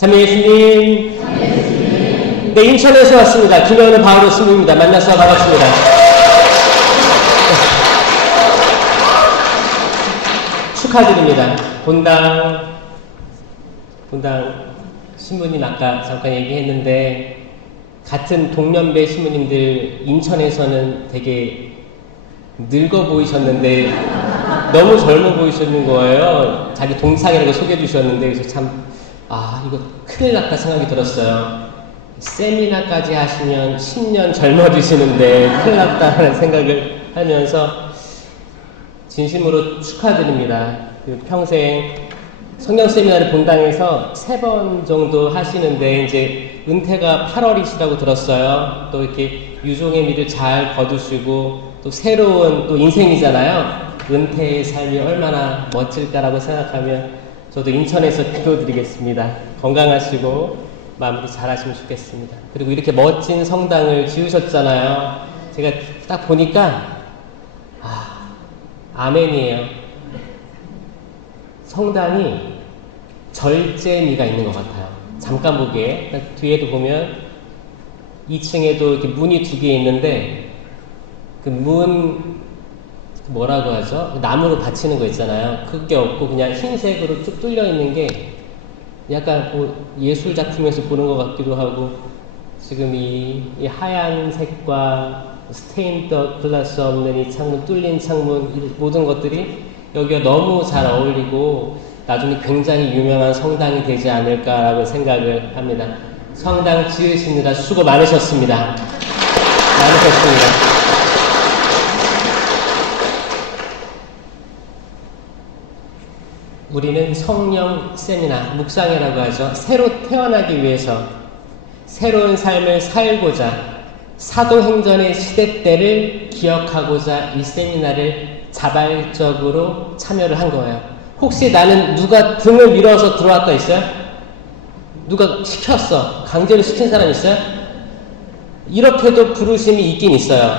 참여 예수님. 네, 인천에서 왔습니다. 김현우 바오로 스님입니다. 만나서 반갑습니다. 축하드립니다. 본당 신부님 아까 잠깐 얘기했는데 같은 동년배 신부님들 인천에서는 되게 늙어 보이셨는데 너무 젊어 보이시는 거예요. 자기 동상이라고 소개해 주셨는데 그래서 참 이거 큰일 났다 생각이 들었어요. 세미나까지 하시면 10년 젊어지시는데 큰일 났다는 생각을 하면서 진심으로 축하드립니다. 평생 성경 세미나를 본당에서 3번 정도 하시는데 이제 은퇴가 8월이시라고 들었어요. 또 이렇게 유종의 미를 잘 거두시고 또 새로운 또 인생이잖아요. 은퇴의 삶이 얼마나 멋질까라고 생각하면 저도 인천에서 기도드리겠습니다. 건강하시고 마무리 잘 하시면 좋겠습니다. 그리고 이렇게 멋진 성당을 지으셨잖아요. 제가 딱 보니까 아멘이에요. 성당이 절제미가 있는 것 같아요. 잠깐 보기에 딱 뒤에도 보면 2층에도 이렇게 문이 2개 있는데 그 문 뭐라고 하죠? 나무로 받치는 거 있잖아요. 그게 없고 그냥 흰색으로 쭉 뚫려 있는 게 약간 예술 작품에서 보는 것 같기도 하고 지금 이 하얀색과 스테인드 글라스 없는 이 창문, 뚫린 창문 이 모든 것들이 여기가 너무 잘 어울리고 나중에 굉장히 유명한 성당이 되지 않을까라고 생각을 합니다. 성당 지으시느라 수고 많으셨습니다. 우리는 성령 세미나, 묵상회라고 하죠. 새로 태어나기 위해서 새로운 삶을 살고자 사도행전의 시대때를 기억하고자 이 세미나를 자발적으로 참여를 한 거예요. 혹시 나는 누가 등을 밀어서 들어왔다 있어요? 누가 시켰어? 강제로 시킨 사람 있어요? 이렇게도 부르심이 있긴 있어요.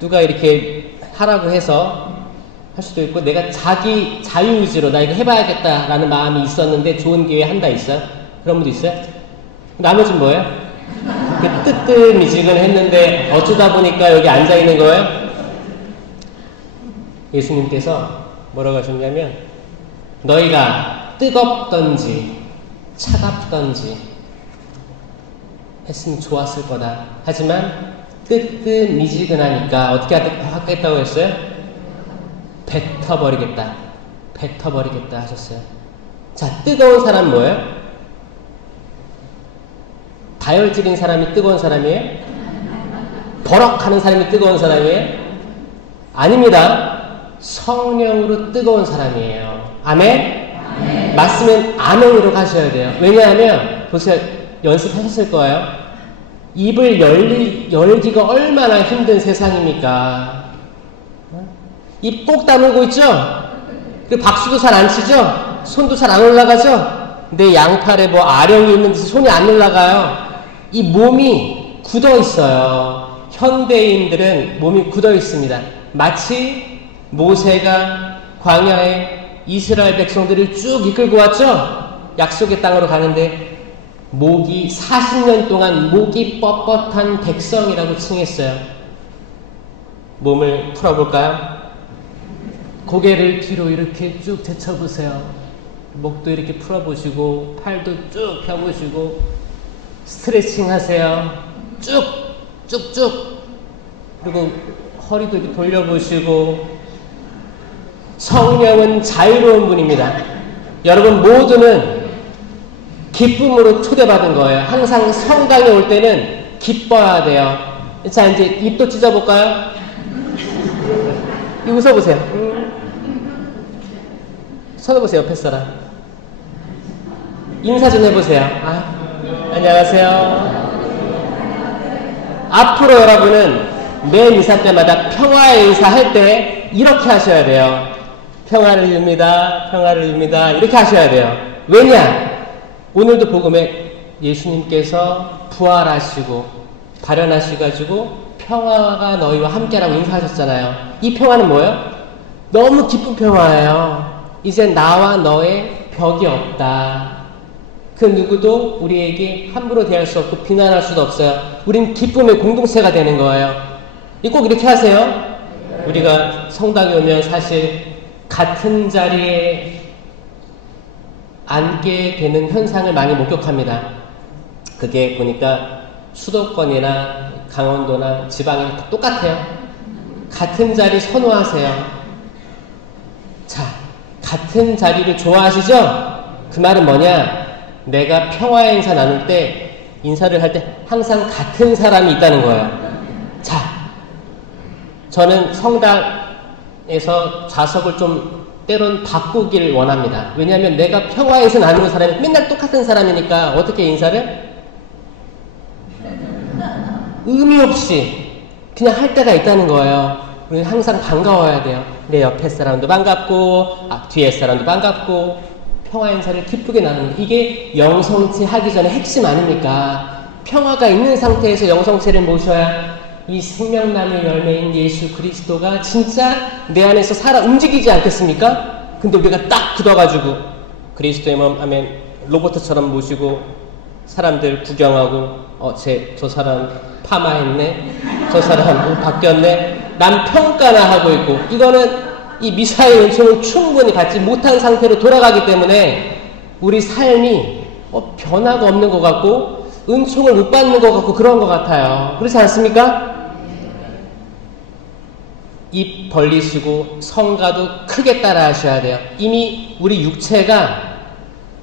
누가 이렇게 하라고 해서 할 수도 있고 내가 자기 자유의지로 나 이거 해봐야겠다라는 마음이 있었는데 좋은 기회에 한다 있어요? 그런 분도 있어요? 나머지는 뭐예요? 뜨뜻미지근했는데 어쩌다 보니까 여기 앉아있는 거예요? 예수님께서 뭐라고 하셨냐면 너희가 뜨겁던지 차갑던지 했으면 좋았을 거다. 하지만 뜨뜻미지근하니까 어떻게 하겠다고 했어요? 뱉어버리겠다 하셨어요. 자, 뜨거운 사람 뭐예요? 다혈질인 사람이 뜨거운 사람이에요? 버럭하는 사람이 뜨거운 사람이에요? 아닙니다. 성령으로 뜨거운 사람이에요. 아멘? 아멘. 맞으면 아멘으로 가셔야 돼요. 왜냐하면 보세요. 연습하셨을 거예요. 입을 열기가 얼마나 힘든 세상입니까? 입 꼭 다물고 있죠? 그리고 박수도 잘 안 치죠? 손도 잘 안 올라가죠? 내 양팔에 아령이 있는 듯이 손이 안 올라가요. 이 몸이 굳어 있어요. 현대인들은 몸이 굳어 있습니다. 마치 모세가 광야에 이스라엘 백성들을 쭉 이끌고 왔죠? 약속의 땅으로 가는데 40년 동안 목이 뻣뻣한 백성이라고 칭했어요. 몸을 풀어볼까요? 고개를 뒤로 이렇게 쭉 제쳐보세요. 목도 이렇게 풀어보시고 팔도 쭉 펴보시고 스트레칭 하세요. 쭉쭉쭉. 그리고 허리도 이렇게 돌려보시고. 성령은 자유로운 분입니다. 여러분 모두는 기쁨으로 초대받은 거예요. 항상 성당에 올 때는 기뻐야 돼요. 자, 이제 입도 찢어볼까요? 웃어보세요. 쳐다보세요. 옆에 사람. 인사 좀 해보세요. 안녕하세요. 앞으로 여러분은 매 인사 때마다 평화의 인사할 때 이렇게 하셔야 돼요. 평화를 빕니다. 평화를 빕니다. 이렇게 하셔야 돼요. 왜냐? 오늘도 복음에 예수님께서 부활하시고 발현하셔가지고 평화가 너희와 함께라고 인사하셨잖아요. 이 평화는 뭐예요? 너무 기쁜 평화예요. 이제 나와 너의 벽이 없다. 그 누구도 우리에게 함부로 대할 수 없고 비난할 수도 없어요. 우린 기쁨의 공동체가 되는 거예요. 꼭 이렇게 하세요. 우리가 성당에 오면 사실 같은 자리에 앉게 되는 현상을 많이 목격합니다. 그게 보니까 수도권이나 강원도나 지방이 똑같아요. 같은 자리 선호하세요. 자, 같은 자리를 좋아하시죠? 그 말은 뭐냐? 내가 평화의 인사 나눌 때, 인사를 할 때 항상 같은 사람이 있다는 거예요. 자, 저는 성당에서 좌석을 좀 때론 바꾸길 원합니다. 왜냐하면 내가 평화에서 나누는 사람이 맨날 똑같은 사람이니까 어떻게 인사를? 의미 없이 그냥 할 때가 있다는 거예요. 우리는 항상 반가워야 돼요. 내 옆에 사람도 반갑고 뒤에 사람도 반갑고 평화 인사를 기쁘게 나누는 거. 이게 영성체 하기 전에 핵심 아닙니까? 평화가 있는 상태에서 영성체를 모셔야 이 생명나무의 열매인 예수 그리스도가 진짜 내 안에서 살아 움직이지 않겠습니까? 근데 우리가 딱 굳어가지고 그리스도의 몸 아멘 로봇처럼 모시고 사람들 구경하고 저 사람 파마했네, 저 사람 옷 바뀌었네, 남 평가나 하고 있고, 이거는 이 미사의 은총을 충분히 받지 못한 상태로 돌아가기 때문에 우리 삶이 변화가 없는 것 같고 은총을 못 받는 것 같고 그런 것 같아요. 그렇지 않습니까? 입 벌리시고 성가도 크게 따라 하셔야 돼요. 이미 우리 육체가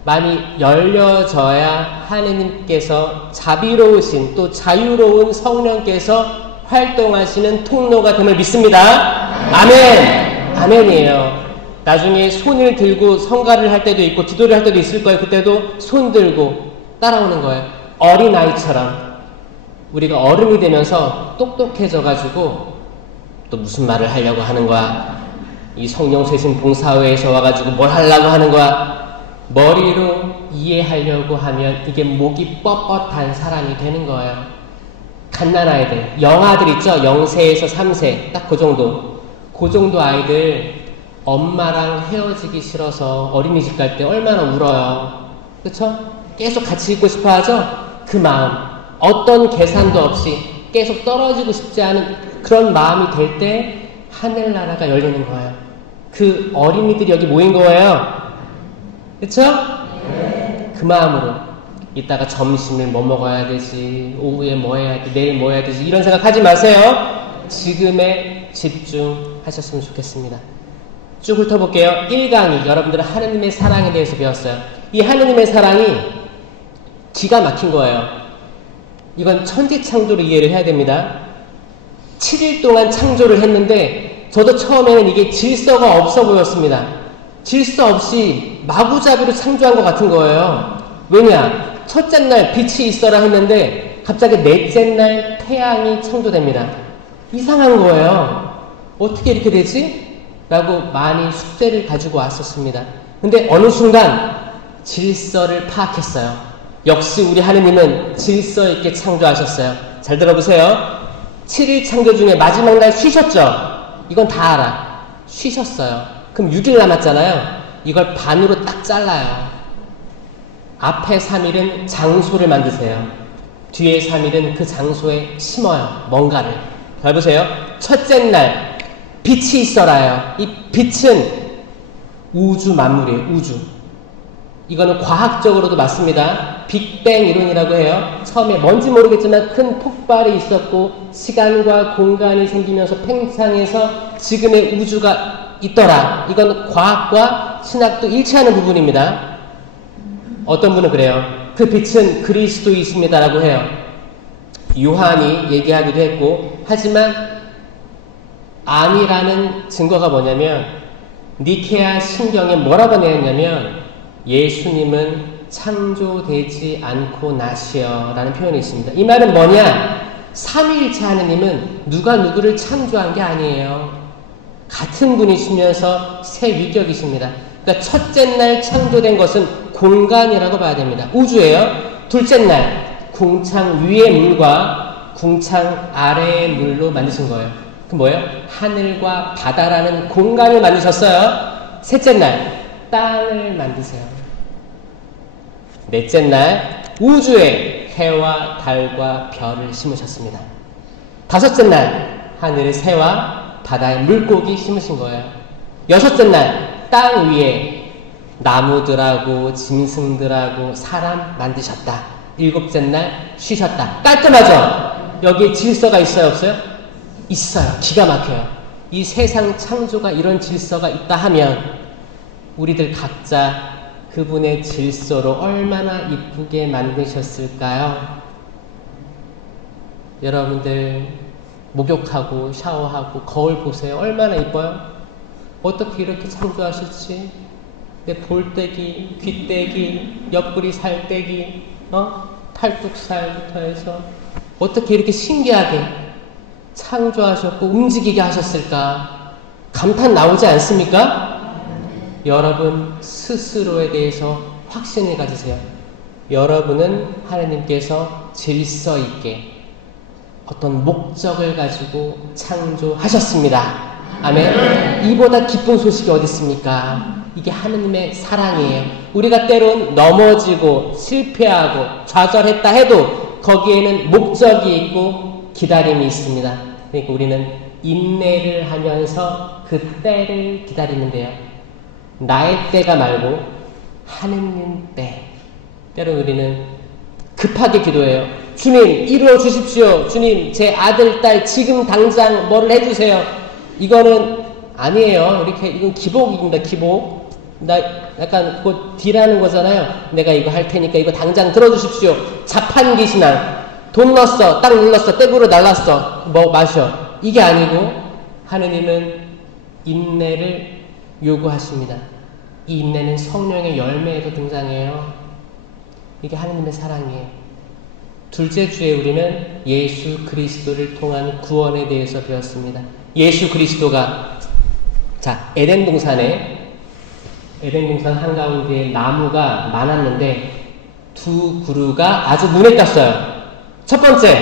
많이 열려져야 하느님께서 자비로우신 또 자유로운 성령께서 활동하시는 통로가 됨을 믿습니다. 아멘! 아멘이에요. 나중에 손을 들고 성가를 할 때도 있고 기도를 할 때도 있을 거예요. 그때도 손 들고 따라오는 거예요. 어린아이처럼 우리가 어른이 되면서 똑똑해져가지고 또 무슨 말을 하려고 하는 거야. 이 성령 쇄신 봉사회에서 와가지고 뭘 하려고 하는 거야. 머리로 이해하려고 하면 이게 목이 뻣뻣한 사람이 되는 거예요. 갓난아이들, 영아들 있죠? 0세에서 3세 딱 그 정도 아이들 엄마랑 헤어지기 싫어서 어린이집 갈 때 얼마나 울어요. 그쵸? 계속 같이 있고 싶어 하죠? 그 마음, 어떤 계산도 없이 계속 떨어지고 싶지 않은 그런 마음이 될 때 하늘나라가 열리는 거예요. 그 어린이들이 여기 모인 거예요. 그쵸? 네. 그 마음으로 이따가 점심을 뭐 먹어야 되지, 오후에 뭐 해야 돼, 내일 뭐 해야 되지, 이런 생각 하지 마세요. 지금에 집중하셨으면 좋겠습니다. 쭉 훑어볼게요. 1강이 여러분들은 하느님의 사랑에 대해서 배웠어요. 이 하느님의 사랑이 기가 막힌 거예요. 이건 천지창조로 이해를 해야 됩니다. 7일 동안 창조를 했는데 저도 처음에는 이게 질서가 없어 보였습니다. 질서 없이 마구잡이로 창조한 것 같은 거예요. 왜냐? 첫째 날 빛이 있어라 했는데 갑자기 넷째 날 태양이 창조됩니다. 이상한 거예요. 어떻게 이렇게 되지? 라고 많이 숙제를 가지고 왔었습니다. 근데 어느 순간 질서를 파악했어요. 역시 우리 하느님은 질서 있게 창조하셨어요. 잘 들어보세요. 7일 창조 중에 마지막 날 쉬셨죠? 이건 다 알아. 쉬셨어요. 그럼 6일 남았잖아요. 이걸 반으로 딱 잘라요. 앞에 3일은 장소를 만드세요. 뒤에 3일은 그 장소에 심어요. 뭔가를. 잘 보세요. 첫째 날 빛이 있어라요. 이 빛은 우주 만물이에요. 우주. 이거는 과학적으로도 맞습니다. 빅뱅 이론이라고 해요. 처음에 뭔지 모르겠지만 큰 폭발이 있었고 시간과 공간이 생기면서 팽창해서 지금의 우주가 있더라. 이건 과학과 신학도 일치하는 부분입니다. 어떤 분은 그래요. 그 빛은 그리스도이십니다라고 해요. 요한이 얘기하기도 했고, 하지만 아니라는 증거가 뭐냐면 니케아 신경에 뭐라고 내었냐면 예수님은 창조되지 않고 나시어 라는 표현이 있습니다. 이 말은 뭐냐? 삼위일체 하느님은 누가 누구를 창조한 게 아니에요. 같은 분이시면서 새 위격이십니다. 그러니까 첫째 날 창조된 것은 공간이라고 봐야 됩니다. 우주예요. 둘째 날 궁창 위의 물과 궁창 아래의 물로 만드신 거예요. 그 뭐예요? 하늘과 바다라는 공간을 만드셨어요. 셋째 날 땅을 만드세요. 넷째 날 우주에 해와 달과 별을 심으셨습니다. 다섯째 날 하늘의 새와 바다의 물고기 심으신 거예요. 여섯째 날 땅 위에 나무들하고 짐승들하고 사람 만드셨다. 일곱째 날 쉬셨다. 깔끔하죠? 여기 질서가 있어요, 없어요? 있어요. 기가 막혀요. 이 세상 창조가 이런 질서가 있다 하면 우리들 각자 그분의 질서로 얼마나 이쁘게 만드셨을까요? 여러분들 목욕하고 샤워하고 거울 보세요. 얼마나 이뻐요? 어떻게 이렇게 창조하셨지? 내 볼때기, 귀때기, 옆구리 살때기, 팔뚝살부터 해서 어떻게 이렇게 신기하게 창조하셨고 움직이게 하셨을까? 감탄 나오지 않습니까? 여러분 스스로에 대해서 확신을 가지세요. 여러분은 하나님께서 질서 있게 어떤 목적을 가지고 창조하셨습니다. 아멘. 이보다 기쁜 소식이 어디 있습니까? 이게 하느님의 사랑이에요. 우리가 때론 넘어지고 실패하고 좌절했다 해도 거기에는 목적이 있고 기다림이 있습니다. 그러니까 우리는 인내를 하면서 그 때를 기다리면 돼요. 나의 때가 말고 하느님 때. 때론 우리는 급하게 기도해요. 주님 이루어 주십시오. 주님 제 아들 딸 지금 당장 뭐를 해주세요. 이거는 아니에요. 이렇게 이건 기복입니다. 기복. 나 약간 곧 딜하는 거잖아요. 내가 이거 할 테니까 이거 당장 들어주십시오. 자판기 신앙. 돈 넣었어. 딱 눌렀어. 떼구로 날랐어. 뭐 마셔. 이게 아니고 하느님은 인내를 요구하십니다. 이 인내는 성령의 열매에도 등장해요. 이게 하느님의 사랑이에요. 둘째 주에 우리는 예수 그리스도를 통한 구원에 대해서 배웠습니다. 예수 그리스도가 에덴 동산 한가운데에 나무가 많았는데 두 그루가 아주 눈에 띄었어요. 첫 번째,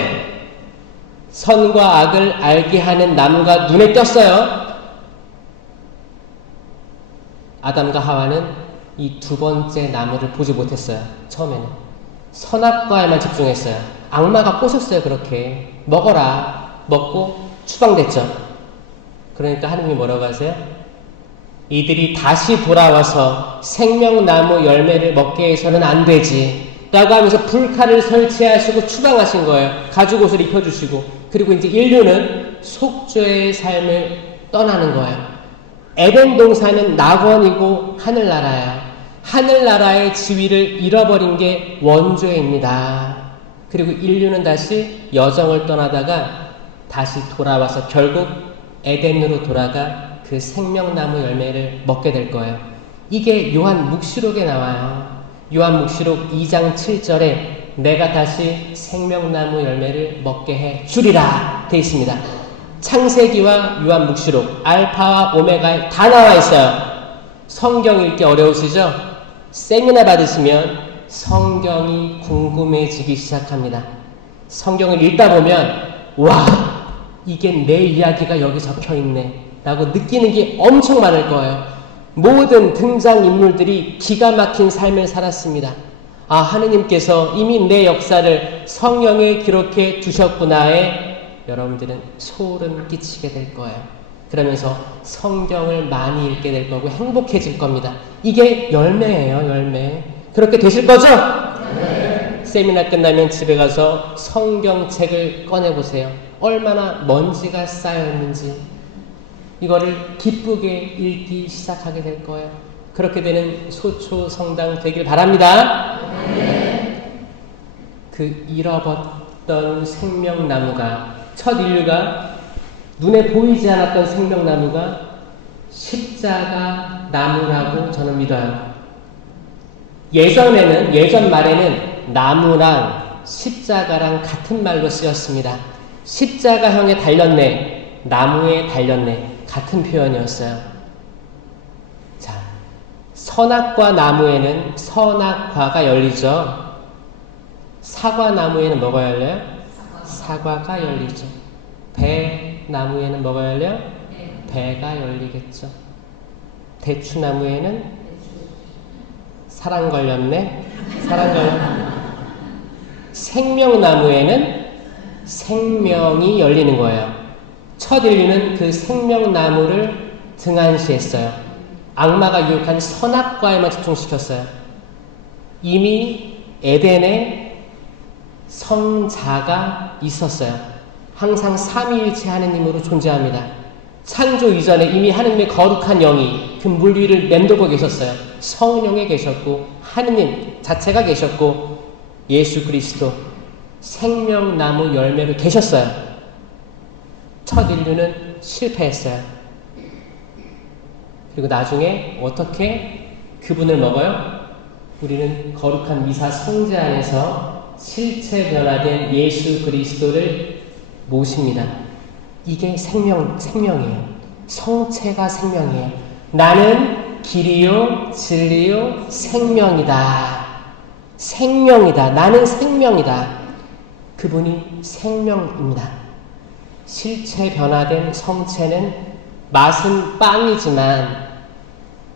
선과 악을 알게 하는 나무가 눈에 띄었어요. 아담과 하와는 이 두 번째 나무를 보지 못했어요. 처음에는 선악과에만 집중했어요. 악마가 꼬셨어요. 그렇게 먹어라. 먹고 추방됐죠. 그러니까 하느님이 뭐라고 하세요? 이들이 다시 돌아와서 생명나무 열매를 먹게 해서는 안 되지 라고 하면서 불칼을 설치하시고 추방하신 거예요. 가죽옷을 입혀주시고. 그리고 이제 인류는 속죄의 삶을 떠나는 거예요. 에덴 동산은 낙원이고 하늘나라예요. 하늘나라의 지위를 잃어버린 게 원죄입니다. 그리고 인류는 다시 여정을 떠나다가 다시 돌아와서 결국 에덴으로 돌아가 그 생명나무 열매를 먹게 될 거예요. 이게 요한 묵시록에 나와요. 요한 묵시록 2장 7절에 내가 다시 생명나무 열매를 먹게 해 주리라 돼 있습니다. 창세기와 요한 묵시록 알파와 오메가에 다 나와 있어요. 성경 읽기 어려우시죠? 세미나 받으시면 성경이 궁금해지기 시작합니다. 성경을 읽다 보면 와 이게 내 이야기가 여기 적혀있네 라고 느끼는 게 엄청 많을 거예요. 모든 등장인물들이 기가 막힌 삶을 살았습니다. 아 하느님께서 이미 내 역사를 성경에 기록해 두셨구나에 여러분들은 소름 끼치게 될 거예요. 그러면서 성경을 많이 읽게 될 거고 행복해질 겁니다. 이게 열매예요. 열매. 그렇게 되실 거죠? 네. 세미나 끝나면 집에 가서 성경책을 꺼내보세요. 얼마나 먼지가 쌓여있는지 이거를 기쁘게 읽기 시작하게 될 거예요. 그렇게 되는 소초 성당 되길 바랍니다. 네. 그 잃어버렸던 생명나무가 첫 인류가 눈에 보이지 않았던 생명나무가 십자가 나무라고 저는 믿어요. 예전 말에는 나무랑 십자가랑 같은 말로 쓰였습니다. 십자가형에 달렸네, 나무에 달렸네 같은 표현이었어요. 자, 선악과 나무에는 선악과가 열리죠. 사과나무에는 뭐가 열려요? 사과가 열리죠. 배나무에는 뭐가 열려요? 배가 열리겠죠. 대추나무에는 사랑 걸렸네? 사랑 걸렸네? 생명나무에는 생명이 열리는 거예요. 첫 인류는 그 생명나무를 등한시했어요. 악마가 유혹한 선악과에만 집중시켰어요. 이미 에덴에 성자가 있었어요. 항상 삼위일체 하느님으로 존재합니다. 창조 이전에 이미 하느님의 거룩한 영이 그 물 위를 맴돌고 계셨어요. 성령에 계셨고 하느님 자체가 계셨고 예수 그리스도 생명나무 열매로 계셨어요. 첫 인류는 실패했어요. 그리고 나중에 어떻게 그분을 먹어요? 우리는 거룩한 미사 성제 안에서 실체 변화된 예수 그리스도를 모십니다. 이게 생명이에요. 성체가 생명이에요. 나는 길이요 진리요 생명이다. 생명이다. 나는 생명이다. 그분이 생명입니다. 실체 변화된 성체는 맛은 빵이지만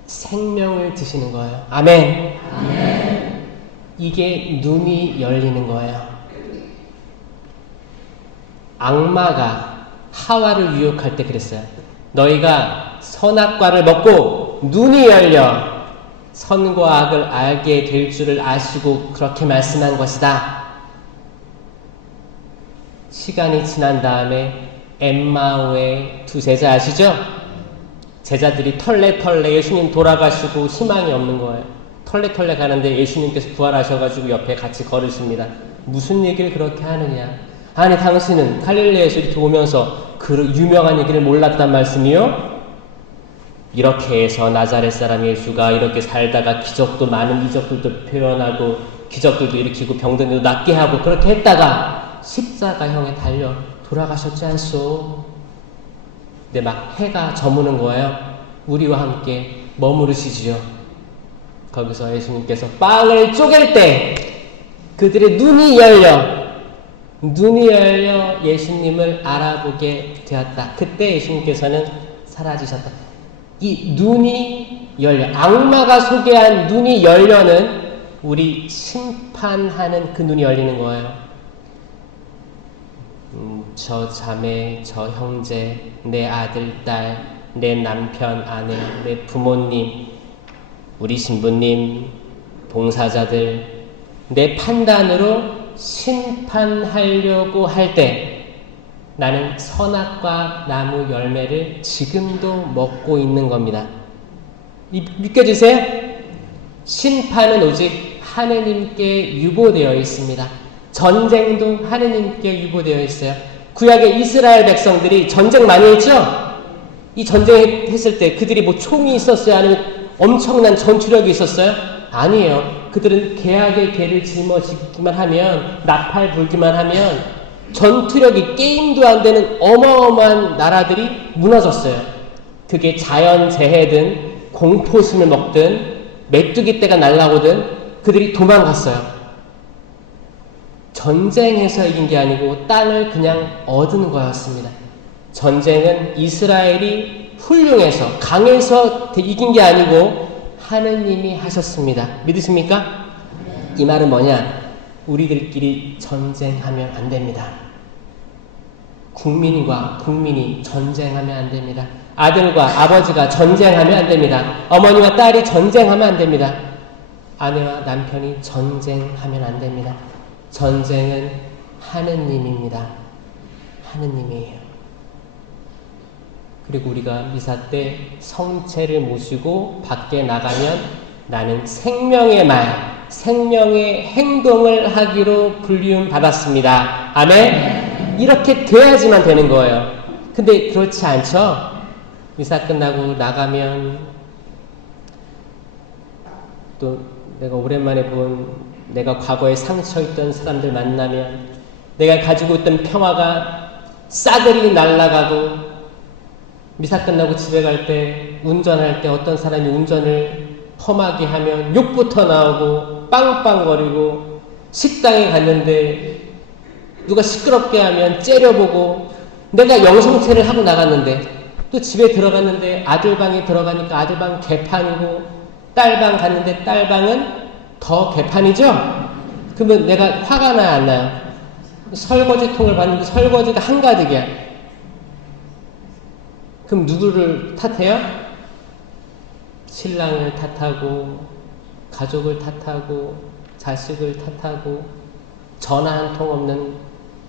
생명을 드시는 거예요. 아멘. 아멘. 이게 눈이 열리는 거예요. 악마가 하와를 유혹할 때 그랬어요. 너희가 선악과를 먹고 눈이 열려 선과 악을 알게 될 줄을 아시고 그렇게 말씀한 것이다. 시간이 지난 다음에 엠마오의 두 제자 아시죠? 제자들이 털레 예수님 돌아가시고 희망이 없는 거예요. 털레 가는데 예수님께서 부활하셔가지고 옆에 같이 걸으십니다. 무슨 얘기를 그렇게 하느냐? 아니 당신은 갈릴레에서 이렇게 오면서 그 유명한 얘기를 몰랐단 말씀이요? 이렇게 해서 나자렛 사람 예수가 이렇게 살다가 기적도 많은 이적들도 표현하고 기적들도 일으키고 병들도 낫게 하고 그렇게 했다가 십자가형에 달려 돌아가셨지 않소? 근데 막 해가 저무는 거예요. 우리와 함께 머무르시지요. 거기서 예수님께서 빵을 쪼갤 때 그들의 눈이 열려 예수님을 알아보게 되었다. 그때 예수님께서는 사라지셨다. 이 눈이 열려, 악마가 소개한 눈이 열려는 우리 심판하는 그 눈이 열리는 거예요. 저 자매, 저 형제, 내 아들, 딸, 내 남편, 아내, 내 부모님, 우리 신부님, 봉사자들, 내 판단으로 심판하려고 할 때 나는 선악과 나무 열매를 지금도 먹고 있는 겁니다. 믿겨지세요? 심판은 오직 하느님께 유보되어 있습니다. 전쟁도 하느님께 유보되어 있어요. 구약의 이스라엘 백성들이 전쟁 많이 했죠? 이 전쟁했을 때 그들이 뭐 총이 있었어요? 아니면 엄청난 전투력이 있었어요? 아니에요. 그들은 계약의 개를 짊어지기만 하면, 나팔 불기만 하면 전투력이 게임도 안 되는 어마어마한 나라들이 무너졌어요. 그게 자연재해든 공포심을 먹든 메뚜기 떼가 날라오든 그들이 도망갔어요. 전쟁에서 이긴 게 아니고 땅을 그냥 얻은 거였습니다. 전쟁은 이스라엘이 훌륭해서 강해서 이긴 게 아니고 하느님이 하셨습니다. 믿으십니까? 이 말은 뭐냐? 우리들끼리 전쟁하면 안 됩니다. 국민과 국민이 전쟁하면 안 됩니다. 아들과 아버지가 전쟁하면 안 됩니다. 어머니와 딸이 전쟁하면 안 됩니다. 아내와 남편이 전쟁하면 안 됩니다. 전쟁은 하느님입니다. 하느님이에요. 그리고 우리가 미사 때 성체를 모시고 밖에 나가면 나는 생명의 말, 생명의 행동을 하기로 불리움 받았습니다. 아멘? 이렇게 돼야지만 되는 거예요. 근데 그렇지 않죠? 미사 끝나고 나가면 또 내가 오랜만에 본 내가 과거에 상처있던 사람들 만나면 내가 가지고 있던 평화가 싸그리 날아가고 미사 끝나고 집에 갈 때 운전할 때 어떤 사람이 운전을 험하게 하면 욕부터 나오고 빵빵거리고 식당에 갔는데 누가 시끄럽게 하면 째려보고 내가 영성체를 하고 나갔는데 또 집에 들어갔는데 아들 방에 들어가니까 아들 방 개판이고 딸방 갔는데 딸방은 더 개판이죠? 그러면 내가 화가 나요, 안 나요? 설거지통을 봤는데 설거지가 한가득이야. 그럼 누구를 탓해요? 신랑을 탓하고, 가족을 탓하고, 자식을 탓하고, 전화 한 통 없는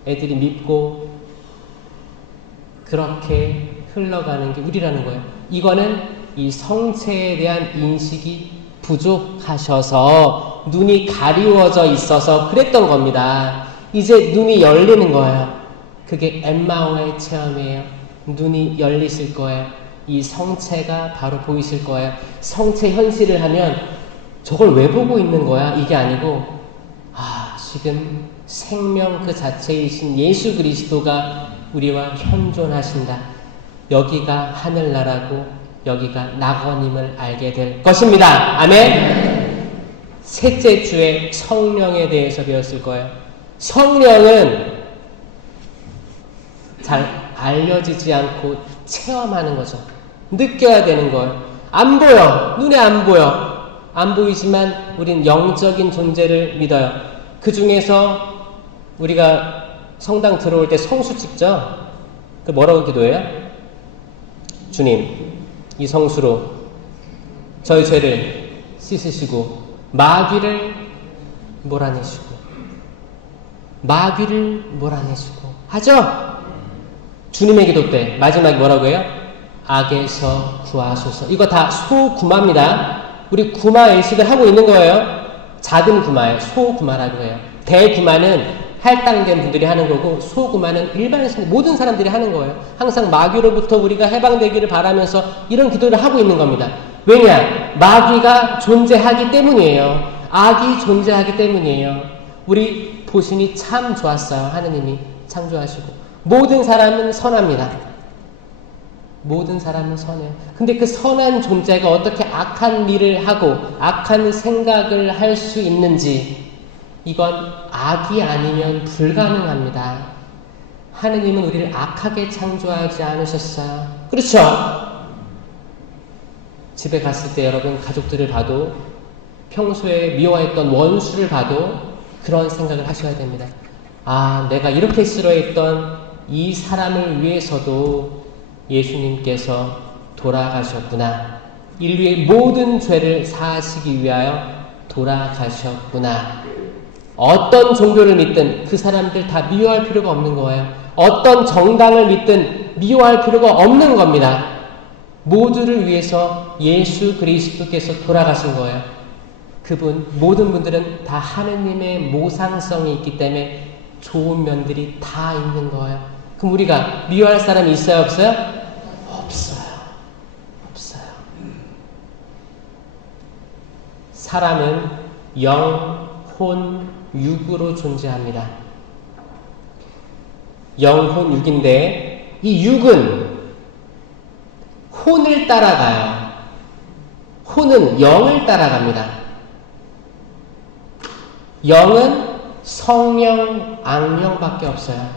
애들이 밉고, 그렇게 흘러가는 게 우리라는 거예요. 이거는 이 성체에 대한 인식이 부족하셔서 눈이 가리워져 있어서 그랬던 겁니다. 이제 눈이 열리는 거예요. 그게 엠마오의 체험이에요. 눈이 열리실 거예요. 이 성체가 바로 보이실 거예요. 성체 현실을 하면 저걸 왜 보고 있는 거야? 이게 아니고 지금 생명 그 자체이신 예수 그리스도가 우리와 현존하신다. 여기가 하늘나라고 여기가 낙원임을 알게 될 것입니다. 아멘. 셋째 주에 성령에 대해서 배웠을 거예요. 성령은 잘 알려지지 않고 체험하는 거죠. 느껴야 되는 거예요. 안 보여. 눈에 안 보여. 안 보이지만 우린 영적인 존재를 믿어요. 그 중에서 우리가 성당 들어올 때 성수 찍죠? 그 뭐라고 기도해요? 주님, 이 성수로 저희 죄를 씻으시고 마귀를 몰아내시고 하죠? 주님의 기도 때 마지막에 뭐라고 해요? 악에서 구하소서. 이거 다 소구마입니다. 우리 구마 일식을 하고 있는 거예요. 작은 구마예요. 소구마라고 해요. 대구마는 할당된 분들이 하는 거고, 소구마는 일반 모든 사람들이 하는 거예요. 항상 마귀로부터 우리가 해방되기를 바라면서 이런 기도를 하고 있는 겁니다. 왜냐? 마귀가 존재하기 때문이에요. 악이 존재하기 때문이에요. 우리 보심이 참 좋았어요. 하느님이 창조하시고 모든 사람은 선합니다. 모든 사람은 선해요. 근데 그 선한 존재가 어떻게 악한 일을 하고 악한 생각을 할 수 있는지, 이건 악이 아니면 불가능합니다. 하느님은 우리를 악하게 창조하지 않으셨어요. 그렇죠? 집에 갔을 때 여러분 가족들을 봐도, 평소에 미워했던 원수를 봐도 그런 생각을 하셔야 됩니다. 내가 이렇게 싫어했던 이 사람을 위해서도 예수님께서 돌아가셨구나. 인류의 모든 죄를 사하시기 위하여 돌아가셨구나. 어떤 종교를 믿든 그 사람들 다 미워할 필요가 없는 거예요. 어떤 정당을 믿든 미워할 필요가 없는 겁니다. 모두를 위해서 예수 그리스도께서 돌아가신 거예요. 그분, 모든 분들은 다 하느님의 모상성이 있기 때문에 좋은 면들이 다 있는 거예요. 그럼 우리가 미워할 사람이 있어요, 없어요? 없어요. 사람은 영, 혼, 육으로 존재합니다. 영혼, 육인데 이 육은 혼을 따라가요. 혼은 영을 따라갑니다. 영은 성령, 악령밖에 없어요.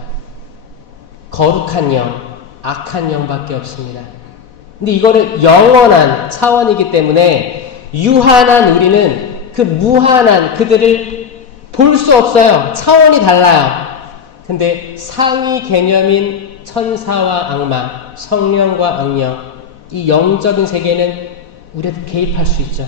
거룩한 영, 악한 영밖에 없습니다. 근데 이거를 영원한 차원이기 때문에 유한한 우리는 그 무한한 그들을 볼 수 없어요. 차원이 달라요. 근데 상위 개념인 천사와 악마, 성령과 악령, 이 영적인 세계는 우리한테 개입할 수 있죠.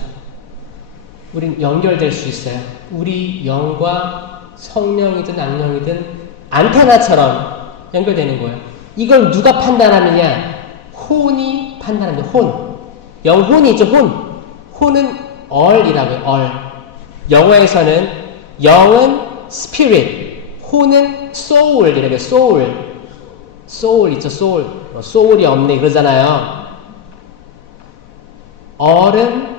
우린 연결될 수 있어요. 우리 영과 성령이든 악령이든 안테나처럼 연결되는 거예요. 이걸 누가 판단하느냐? 혼이 판단합니다. 혼. 영혼이죠, 혼. 혼은 얼이라고요, 얼. 영어에서는 영은 spirit, 혼은 soul이라고요, soul. soul 있죠, soul. soul이 없네, 그러잖아요. 얼은,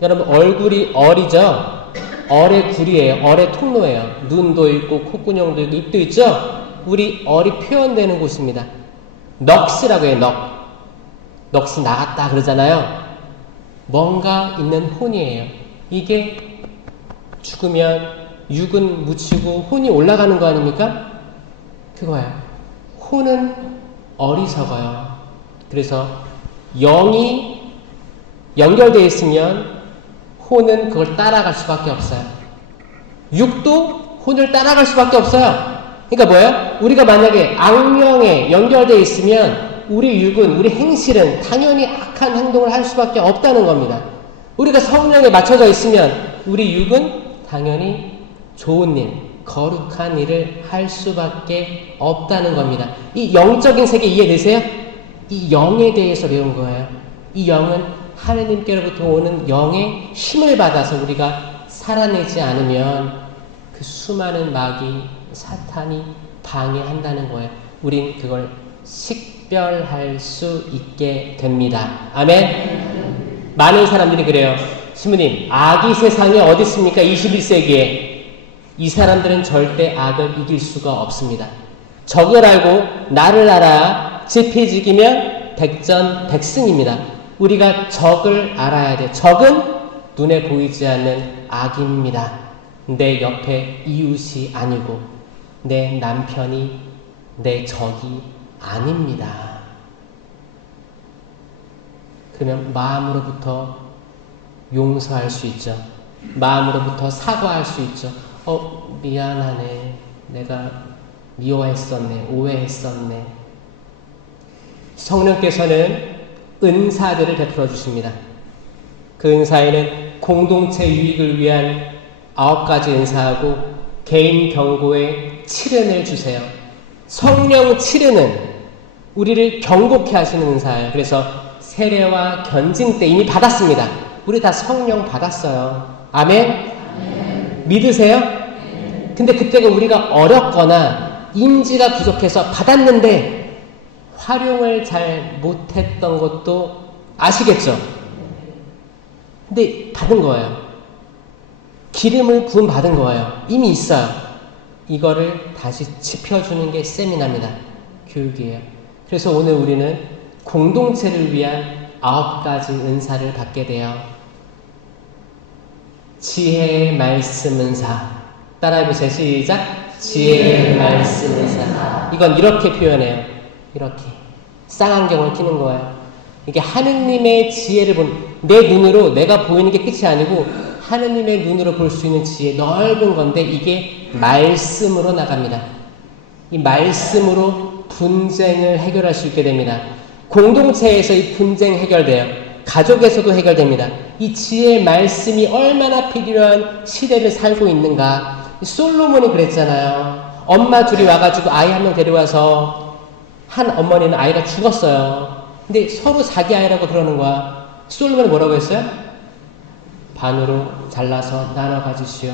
여러분, 얼굴이 얼이죠? 얼의 굴이에요. 얼의 통로예요. 눈도 있고, 콧구녕도 있고, 입도 있죠? 우리 얼이 표현되는 곳입니다. 넋이라고 해요, 넋. 넋이 나갔다 그러잖아요. 뭔가 있는 혼이에요. 이게 죽으면 육은 묻히고 혼이 올라가는 거 아닙니까? 그거예요. 혼은 어리석어요. 그래서 영이 연결되어 있으면 혼은 그걸 따라갈 수밖에 없어요. 육도 혼을 따라갈 수밖에 없어요. 그러니까 뭐예요? 우리가 만약에 악령에 연결되어 있으면 우리 육은, 우리 행실은 당연히 악한 행동을 할 수밖에 없다는 겁니다. 우리가 성령에 맞춰져 있으면 우리 육은 당연히 좋은 일, 거룩한 일을 할 수밖에 없다는 겁니다. 이 영적인 세계 이해되세요? 이 영에 대해서 배운 거예요. 이 영은 하느님께로부터 오는 영의 힘을 받아서 우리가 살아내지 않으면 그 수많은 마귀, 사탄이 방해한다는 거예요. 우린 그걸 식별할 수 있게 됩니다. 아멘? 많은 사람들이 그래요. 신부님, 악이 세상에 어디 있습니까? 21세기에. 이 사람들은 절대 악을 이길 수가 없습니다. 적을 알고 나를 알아야 지피지기면 백전백승입니다. 우리가 적을 알아야 돼. 적은 눈에 보이지 않는 악입니다. 내 옆에 이웃이 아니고 내 남편이 내 적이 아닙니다. 그러면 마음으로부터 용서할 수 있죠. 마음으로부터 사과할 수 있죠. 미안하네. 내가 미워했었네. 오해했었네. 성령께서는 은사들을 베풀어 주십니다. 그 은사에는 공동체 유익을 위한 9가지 은사하고 개인 경고의 7은을 주세요. 성령 7은은 우리를 경고케 하시는 은사예요. 그래서 세례와 견진 때 이미 받았습니다. 우리 다 성령 받았어요. 아멘? 믿으세요? 근데 그때가 우리가 어렵거나 인지가 부족해서 받았는데 활용을 잘 못했던 것도 아시겠죠? 근데 받은 거예요. 기름을 부음 받은 거예요. 이미 있어요. 이거를 다시 짚어주는 게 세미나입니다. 교육이에요. 그래서 오늘 우리는 공동체를 위한 9가지 은사를 받게 돼요. 지혜의 말씀 은사. 따라해보세요. 시작. 지혜의 말씀 은사. 이건 이렇게 표현해요. 이렇게. 쌍안경을 끼는 거예요. 이게 하느님의 지혜를 내 눈으로 내가 보이는 게 끝이 아니고 하느님의 눈으로 볼 수 있는 지혜, 넓은 건데 이게 말씀으로 나갑니다. 이 말씀으로 분쟁을 해결할 수 있게 됩니다. 공동체에서 이 분쟁 해결돼요. 가족에서도 해결됩니다. 이 지혜의 말씀이 얼마나 필요한 시대를 살고 있는가. 솔로몬이 그랬잖아요. 엄마 둘이 와가지고 아이 한 명 데려와서 한 어머니는 아이가 죽었어요. 근데 서로 자기 아이라고 그러는 거야. 솔로몬이 뭐라고 했어요? 반으로 잘라서 나눠 가지시오.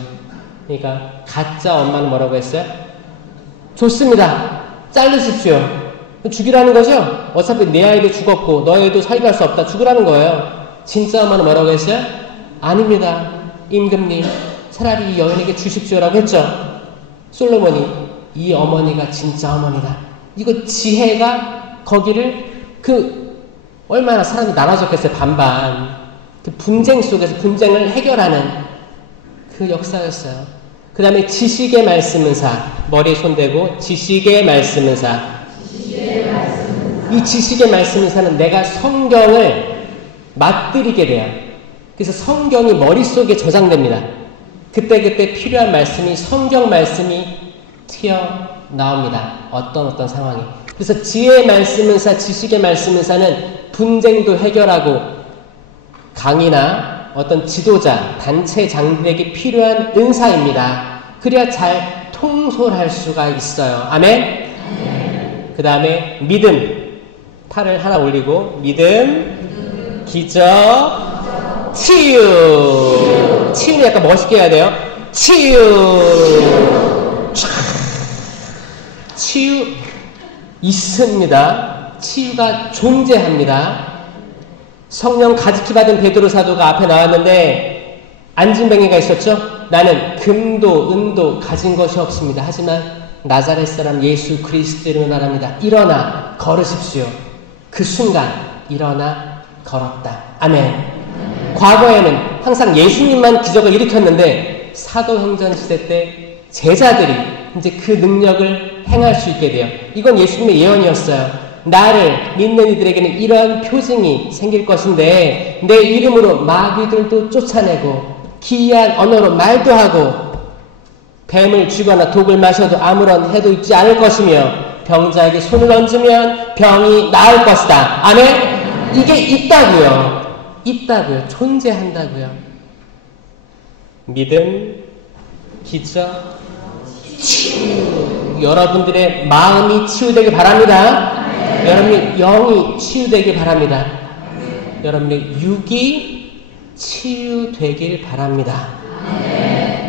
그러니까 가짜 엄마는 뭐라고 했어요? 좋습니다. 자르십시오. 죽이라는 거죠? 어차피 내 아이도 죽었고 너희도 살게 할 수 없다. 죽으라는 거예요. 진짜 엄마는 뭐라고 했어요? 아닙니다. 임금님 차라리 이 여인에게 주십시오라고 했죠. 솔로몬이 이 어머니가 진짜 어머니다. 이거 지혜가 거기를 얼마나 사람이 나눠졌겠어요. 반반. 그 분쟁 속에서 분쟁을 해결하는 그 역사였어요. 그 다음에 지식의 말씀 은사. 머리에 손대고 지식의 말씀 은사. 이 지식의 말씀 은사는 내가 성경을 맛들이게 돼요. 그래서 성경이 머릿속에 저장됩니다. 그때그때 필요한 말씀이 성경 말씀이 튀어나옵니다. 어떤 상황에. 그래서 지혜의 말씀 은사, 지식의 말씀 은사는 분쟁도 해결하고 강의나 어떤 지도자, 단체 장들에게 필요한 은사입니다. 그래야 잘 통솔할 수가 있어요. 아멘? 그 다음에 믿음. 팔을 하나 올리고 믿음, 기적, 치유. 치유는 약간 멋있게 해야 돼요. 치유. 치유 있습니다. 치유가 존재합니다. 성령 가지키 받은 베드로 사도가 앞에 나왔는데 안진뱅이가 있었죠. 나는 금도 은도 가진 것이 없습니다. 하지만 나자렛 사람 예수 그리스도 이름을 말합니다. 일어나 걸으십시오. 그 순간 일어나 걸었다. 아멘. 과거에는 항상 예수님만 기적을 일으켰는데 사도행전 시대 때 제자들이 이제 그 능력을 행할 수 있게 돼요. 이건 예수님의 예언이었어요. 나를 믿는 이들에게는 이러한 표징이 생길 것인데 내 이름으로 마귀들도 쫓아내고 기이한 언어로 말도 하고 뱀을 쥐거나 독을 마셔도 아무런 해도 있지 않을 것이며 병자에게 손을 얹으면 병이 나을 것이다. 아멘? 이게 있다고요. 존재한다고요. 믿음, 기적, 치유. 여러분들의 마음이 치유되길 바랍니다. 여러분의 영이 치유되길 바랍니다. 여러분의 육이 치유되길 바랍니다.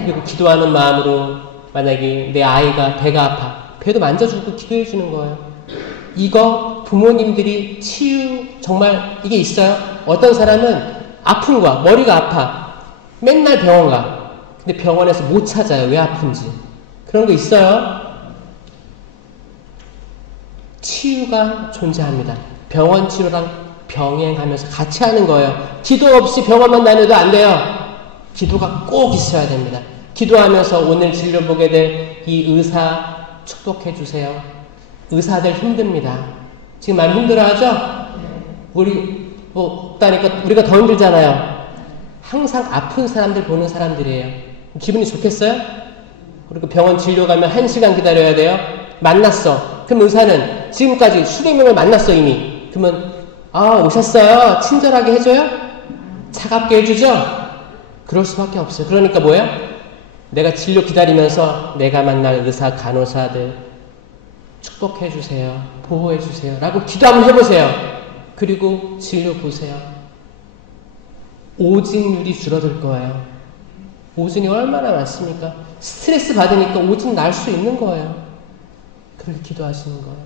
그리고 기도하는 마음으로 만약에 내 아이가 배가 아파 배도 만져주고 기도해 주는 거예요. 이거 부모님들이 치유 정말 이게 있어요. 어떤 사람은 아픈 거야. 머리가 아파. 맨날 병원 가. 근데 병원에서 못 찾아요. 왜 아픈지. 그런 거 있어요. 치유가 존재합니다. 병원 치료랑 병행하면서 같이 하는 거예요. 기도 없이 병원만 다녀도 안 돼요. 기도가 꼭 있어야 됩니다. 기도하면서 오늘 진료 보게 될 이 의사 축복해 주세요. 의사들 힘듭니다. 지금 많이 힘들어하죠? 우리 없다니까 우리가 더 힘들잖아요. 항상 아픈 사람들 보는 사람들이에요. 기분이 좋겠어요? 그리고 병원 진료 가면 1시간 기다려야 돼요. 만났어. 그럼 의사는 지금까지 수백 명을 만났어 이미. 그러면 오셨어요. 친절하게 해줘요? 차갑게 해주죠? 그럴 수밖에 없어요. 그러니까 뭐예요? 내가 진료 기다리면서 내가 만날 의사, 간호사들 축복해 주세요. 보호해 주세요. 라고 기도 한번 해보세요. 그리고 진료 보세요. 오진율이 줄어들 거예요. 오진이 얼마나 많습니까? 스트레스 받으니까 오진 날 수 있는 거예요. 그렇게 기도하시는 거예요.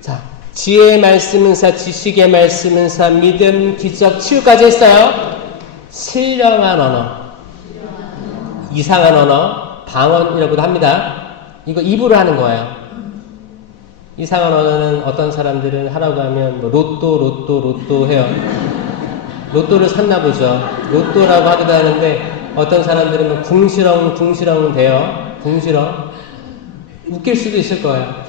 자, 지혜의 말씀은 사, 지식의 말씀은 사, 믿음, 기적, 치유까지 했어요. 신령한 언어, 이상한 언어, 방언이라고도 합니다. 이거 입으로 하는 거예요. 이상한 언어는 어떤 사람들은 하라고 하면 뭐 로또 해요. 로또를 샀나 보죠. 로또라고 하기도 하는데 어떤 사람들은 뭐 궁시렁 돼요. 궁시렁. 웃길 수도 있을 거예요.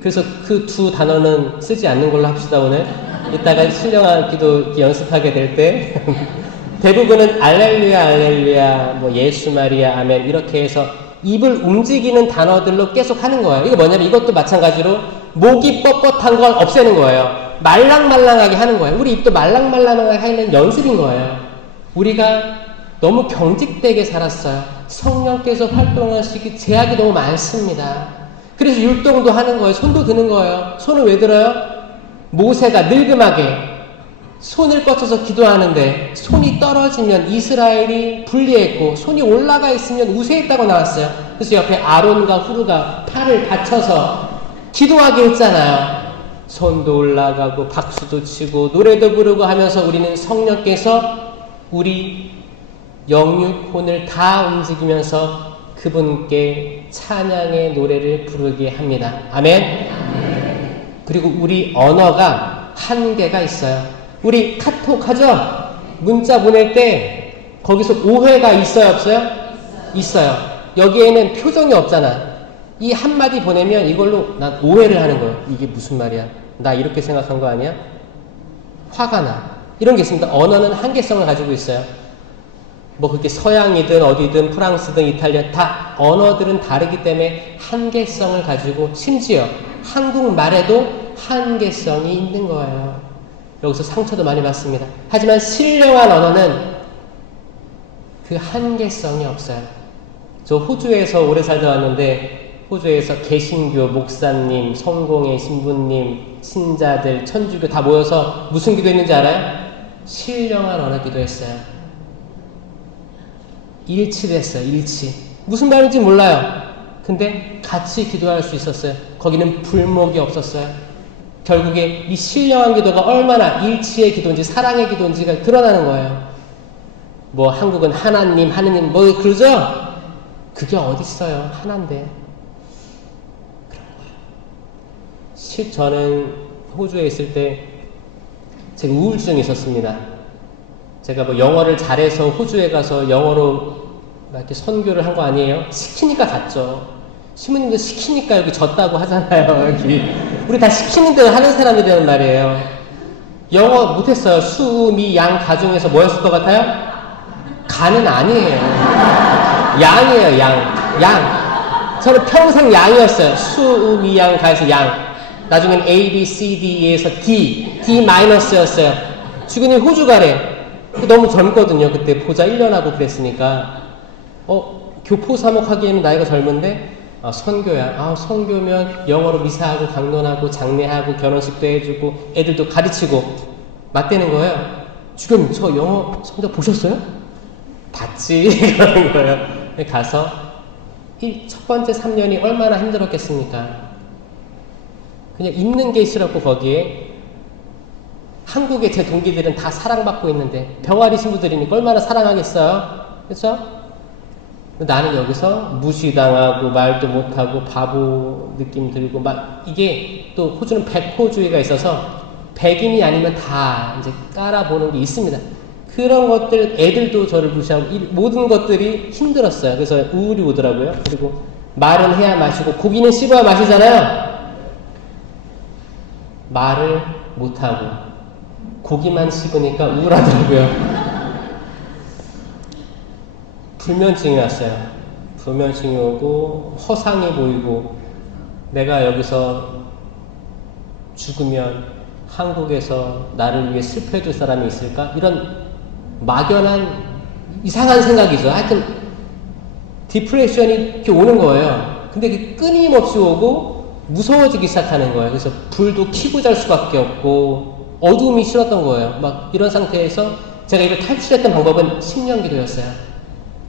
그래서 그 두 단어는 쓰지 않는 걸로 합시다. 오늘 이따가 신령한 기도 연습하게 될 때 대부분은 알렐루야 뭐 예수 마리아 아멘 이렇게 해서 입을 움직이는 단어들로 계속 하는 거예요. 이거 뭐냐면 이것도 마찬가지로 목이 뻣뻣한 걸 없애는 거예요. 말랑말랑하게 하는 거예요. 우리 입도 말랑말랑하게 하는 연습인 거예요. 우리가 너무 경직되게 살았어요. 성령께서 활동하시기 제약이 너무 많습니다. 그래서 율동도 하는 거예요. 손도 드는 거예요. 손을 왜 들어요? 모세가 늙음하게 손을 뻗쳐서 기도하는데 손이 떨어지면 이스라엘이 불리했고 손이 올라가 있으면 우세했다고 나왔어요. 그래서 옆에 아론과 후르가 팔을 받쳐서 기도하게 했잖아요. 손도 올라가고 박수도 치고 노래도 부르고 하면서 우리는 성령께서 우리 영육혼을 다 움직이면서 그분께 찬양의 노래를 부르게 합니다. 아멘. 그리고 우리 언어가 한계가 있어요. 우리 카톡 하죠? 문자 보낼 때 거기서 오해가 있어요, 없어요? 있어요. 여기에는 표정이 없잖아. 이 한마디 보내면 이걸로 난 오해를 하는 거예요. 이게 무슨 말이야? 나 이렇게 생각한 거 아니야? 화가 나. 이런 게 있습니다. 언어는 한계성을 가지고 있어요. 뭐 그게 서양이든 어디든 프랑스든 이탈리아 다 언어들은 다르기 때문에 한계성을 가지고 심지어 한국말에도 한계성이 있는 거예요. 여기서 상처도 많이 받습니다. 하지만 신령한 언어는 그 한계성이 없어요. 저 호주에서 오래 살다 왔는데 호주에서 개신교 목사님, 성공회 신부님, 신자들, 천주교 다 모여서 무슨 기도했는지 알아요? 신령한 언어 기도했어요. 일치를 했어요. 일치. 무슨 말인지 몰라요. 근데 같이 기도할 수 있었어요. 거기는 불목이 없었어요. 결국에 이 신령한 기도가 얼마나 일치의 기도인지 사랑의 기도인지가 드러나는 거예요. 뭐 한국은 하나님 뭐 그러죠? 그게 어디 있어요? 하나인데. 그런 거예요. 저는 호주에 있을 때 제가 우울증이 있었습니다. 제가 뭐 영어를 잘해서 호주에 가서 영어로 이렇게 선교를 한 거 아니에요? 시키니까 갔죠. 신부님도 시키니까 여기 졌다고 하잖아요. 여기. 우리 다 시키는 대로 하는 사람이라는 말이에요. 영어 못했어요. 수, 미, 양, 가 중에서 뭐였을 것 같아요? 가는 아니에요. 양이에요, 양. 저는 평생 양이었어요. 수, 미, 양, 가에서 양. 나중엔 A, B, C, D에서 D 마이너스였어요. 주근이 호주 가래. 너무 젊거든요. 그때 보자 1년 하고 그랬으니까. 교포 사목하기에는 나이가 젊은데, 선교야. 선교면 영어로 미사하고 강론하고 장례하고 결혼식도 해주고 애들도 가르치고 맞대는 거예요. 주교님, 저 영어 성적 보셨어요? 봤지. 그러는 거예요. 가서 이 첫 번째 3년이 얼마나 힘들었겠습니까? 그냥 있는 게 싫었고 거기에 한국의 제 동기들은 다 사랑받고 있는데 병아리 신부들이니까 얼마나 사랑하겠어요? 그렇죠? 나는 여기서 무시당하고 말도 못하고 바보 느낌 들고 막 이게 또 호주는 백호주의가 있어서 백인이 아니면 다 이제 깔아보는 게 있습니다. 그런 것들 애들도 저를 무시하고 이 모든 것들이 힘들었어요. 그래서 우울이 오더라고요. 그리고 말은 해야 마시고 고기는 씹어야 마시잖아요. 말을 못하고 고기만 씹으니까 우울하더라고요. 불면증이 왔어요. 불면증이 오고 허상이 보이고 내가 여기서 죽으면 한국에서 나를 위해 슬퍼해줄 사람이 있을까? 이런 막연한 이상한 생각이죠. 하여튼 디프레션이 이렇게 오는 거예요. 근데 그게 끊임없이 오고 무서워지기 시작하는 거예요. 그래서 불도 켜고 잘 수밖에 없고 어두움이 싫었던 거예요. 막 이런 상태에서 제가 이걸 탈출했던 방법은 10년 기도였어요.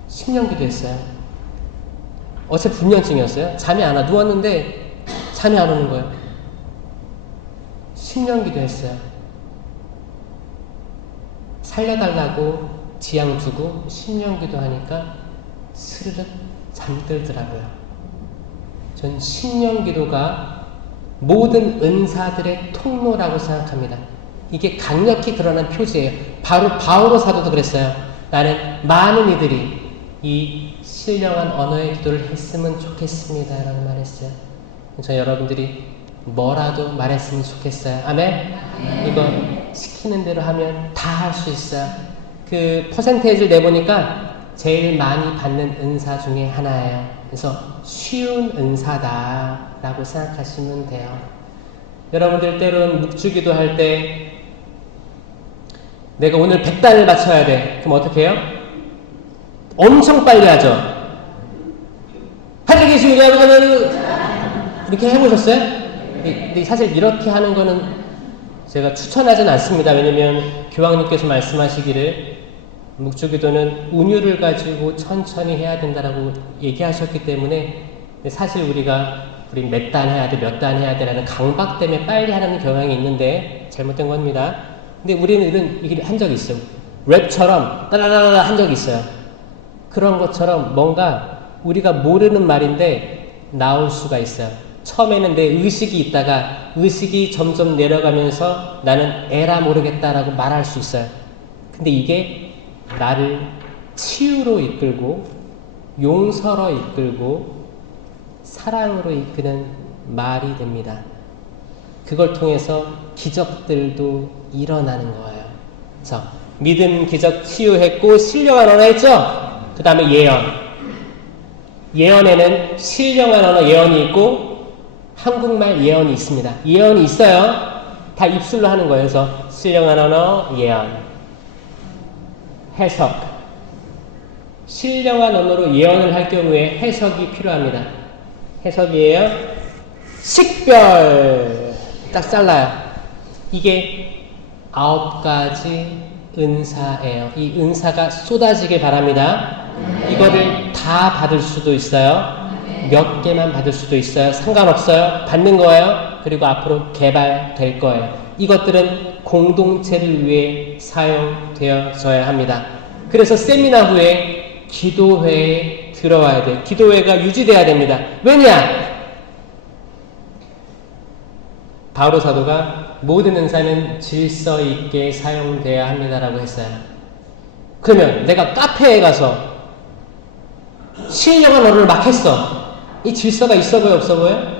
10년 기도했어요. 어제 불면증이었어요. 잠이 안 와. 누웠는데 잠이 안 오는 거예요. 10년 기도했어요. 살려달라고 지양 두고 10년 기도하니까 스르륵 잠들더라고요. 전 10년 기도가 모든 은사들의 통로라고 생각합니다. 이게 강력히 드러난 표지예요. 바로 바오로 사도도 그랬어요. 나는 많은 이들이 이 신령한 언어의 기도를 했으면 좋겠습니다 라고 말했어요. 저 여러분들이 뭐라도 말했으면 좋겠어요. 아멘? 이거 시키는 대로 하면 다 할 수 있어요. 그 퍼센테이지를 내보니까 제일 많이 받는 은사 중에 하나예요. 그래서 쉬운 은사다 라고 생각하시면 돼요. 여러분들 때론 묵주기도 할 때 내가 오늘 100단을 맞춰야 돼. 그럼 어떻게 해요? 엄청 빨리 하죠. 하늘에 계신 우리 아버지 이렇게 해보셨어요? 근데 사실 이렇게 하는 거는 제가 추천하진 않습니다. 왜냐면 교황님께서 말씀하시기를 묵주기도는 운율을 가지고 천천히 해야 된다라고 얘기하셨기 때문에 사실 우리 몇 단 해야 돼, 몇 단 해야 돼라는 강박 때문에 빨리 하는 경향이 있는데 잘못된 겁니다. 근데 우리는 이런 얘기를 한 적이 있어요. 랩처럼 따라라라 한 적이 있어요. 그런 것처럼 뭔가 우리가 모르는 말인데 나올 수가 있어요. 처음에는 내 의식이 있다가 의식이 점점 내려가면서 나는 에라 모르겠다라고 말할 수 있어요. 근데 이게 나를 치유로 이끌고 용서로 이끌고 사랑으로 이끄는 말이 됩니다. 그걸 통해서 기적들도 일어나는 거예요. 그래서 믿음, 기적, 치유했고 신령한 언어 했죠? 그 다음에 예언. 예언에는 신령한 언어 예언이 있고 한국말 예언이 있습니다. 예언이 있어요. 다 입술로 하는 거예요. 그래서 신령한 언어 예언. 해석. 신령한 언어로 예언을 할 경우에 해석이 필요합니다. 해석이에요. 식별. 딱 잘라요. 이게 9가지 은사예요. 이 은사가 쏟아지길 바랍니다. 이거를 다 받을 수도 있어요. 몇 개만 받을 수도 있어요. 상관없어요. 받는 거예요. 그리고 앞으로 개발될 거예요. 이것들은 공동체를 위해 사용되어져야 합니다. 그래서 세미나 후에 기도회에 들어와야 돼요. 기도회가 유지돼야 됩니다. 왜냐? 바오로 사도가 모든 은사는 질서 있게 사용돼야 합니다라고 했어요. 그러면 내가 카페에 가서 신령한 언어를 막 했어. 이 질서가 있어 보여, 없어 보여?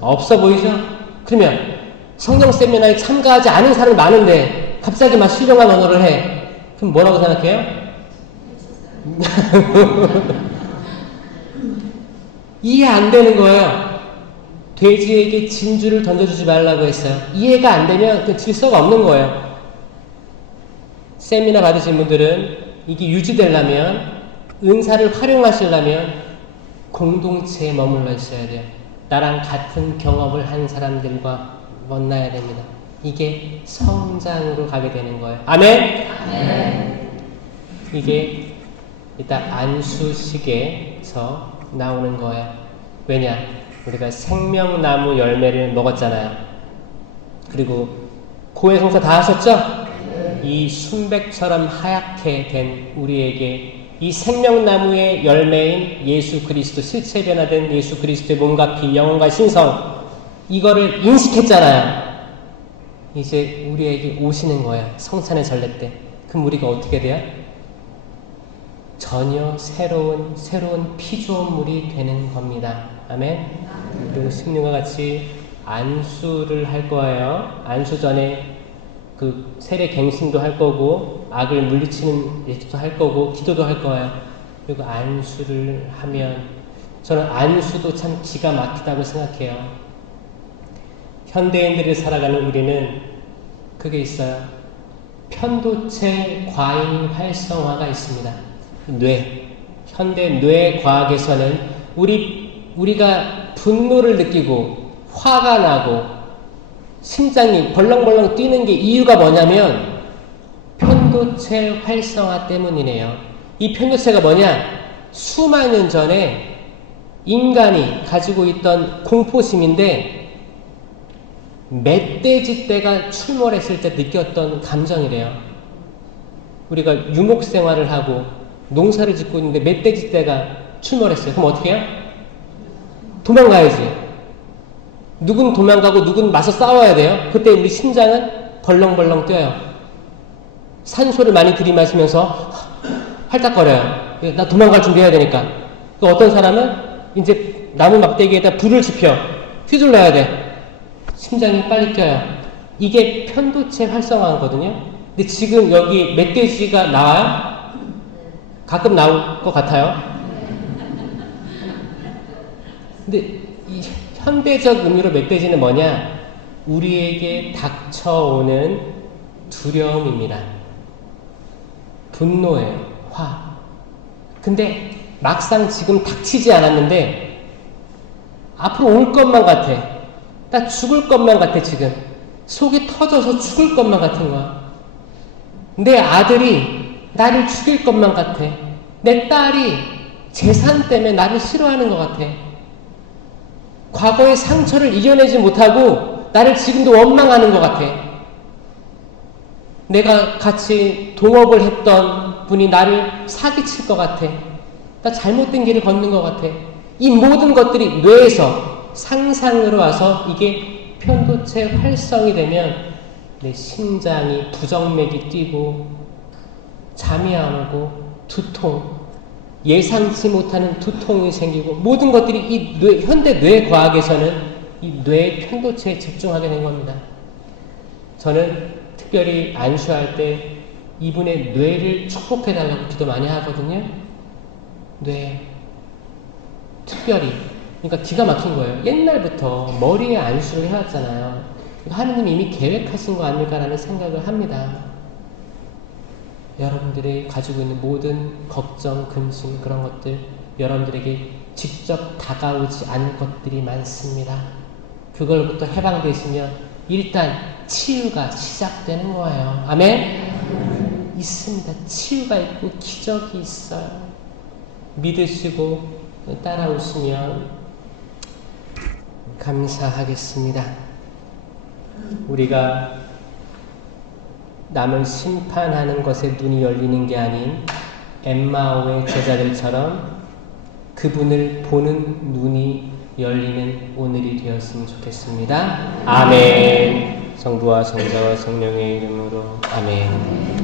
없어 보이죠? 그러면 성령 세미나에 참가하지 않은 사람이 많은데 갑자기 막 신령한 언어를 해. 그럼 뭐라고 생각해요? 이해 안 되는 거예요. 돼지에게 진주를 던져주지 말라고 했어요. 이해가 안 되면 그 질서가 없는 거예요. 세미나 받으신 분들은 이게 유지되려면, 은사를 활용하시려면 공동체에 머물러 있어야 돼요. 나랑 같은 경험을 한 사람들과 만나야 됩니다. 이게 성장으로 가게 되는 거예요. 아멘? 아멘. 이게 일단 안수식에서 나오는 거예요. 왜냐? 우리가 생명나무 열매를 먹었잖아요. 그리고 고해성사 다 하셨죠? 이 순백처럼 하얗게 된 우리에게 이 생명나무의 열매인 예수 그리스도, 실체 변화된 예수 그리스도의 몸과 피, 영혼과 신성, 이거를 인식했잖아요. 이제 우리에게 오시는 거예요. 성찬의 전례 때. 그럼 우리가 어떻게 돼요? 전혀 새로운 피조물이 되는 겁니다. 아멘. 그리고 16과 같이 안수를 할 거예요. 안수 전에 그 세례 갱신도 할 거고, 악을 물리치는 예수도 할 거고, 기도도 할 거예요. 그리고 안수를 하면, 저는 안수도 참 기가 막히다고 생각해요. 현대인들이 살아가는 우리는 그게 있어요. 편도체 과잉 활성화가 있습니다. 현대 뇌 과학에서는 우리가 분노를 느끼고 화가 나고 심장이 벌렁벌렁 뛰는 게 이유가 뭐냐면 편도체 활성화 때문이네요. 이 편도체가 뭐냐? 수만 년 전에 인간이 가지고 있던 공포심인데 멧돼지 떼가 출몰했을 때 느꼈던 감정이래요. 우리가 유목 생활을 하고 농사를 짓고 있는데 멧돼지 떼가 출몰했어요. 그럼 어떻게 해요? 도망가야지. 누군 도망가고 누군 맞서 싸워야 돼요. 그때 우리 심장은 벌렁벌렁 뛰어요. 산소를 많이 들이마시면서 활딱거려요. 나 도망갈 준비해야 되니까. 또 어떤 사람은 이제 나무 막대기에다 불을 지펴 휘둘러야 돼. 심장이 빨리 뛰어요. 이게 편도체 활성화거든요. 근데 지금 여기 멧돼지가 나와요? 가끔 나올 것 같아요. 근데 이 현대적 의미로 멧돼지는 뭐냐? 우리에게 닥쳐오는 두려움입니다. 분노예요. 화. 근데 막상 지금 닥치지 않았는데 앞으로 올 것만 같아. 나 죽을 것만 같아. 지금 속이 터져서 죽을 것만 같은 거야. 내 아들이 나를 죽일 것만 같아. 내 딸이 재산 때문에 나를 싫어하는 것 같아. 과거의 상처를 이겨내지 못하고 나를 지금도 원망하는 것 같아. 내가 같이 동업을 했던 분이 나를 사기칠 것 같아. 나 잘못된 길을 걷는 것 같아. 이 모든 것들이 뇌에서 상상으로 와서 이게 편도체 활성이 되면 내 심장이 부정맥이 뛰고 잠이 안 오고 두통, 예상치 못하는 두통이 생기고 모든 것들이 이 현대 뇌 과학에서는 이 뇌 편도체에 집중하게 된 겁니다. 저는 특별히 안수할 때 이분의 뇌를 축복해달라고 기도 많이 하거든요. 뇌. 특별히. 그러니까 기가 막힌 거예요. 옛날부터 머리에 안수를 해왔잖아요. 하느님이 이미 계획하신 거 아닐까라는 생각을 합니다. 여러분들이 가지고 있는 모든 걱정, 근심, 그런 것들, 여러분들에게 직접 다가오지 않은 것들이 많습니다. 그걸부터 해방되시면 일단 치유가 시작되는 거예요. 아멘? 있습니다. 치유가 있고 기적이 있어요. 믿으시고 따라오시면 감사하겠습니다. 우리가 남을 심판하는 것에 눈이 열리는 게 아닌 엠마오의 제자들처럼 그분을 보는 눈이 열리는 오늘이 되었으면 좋겠습니다. 아멘. 성부와 성자와 성령의 이름으로 아멘.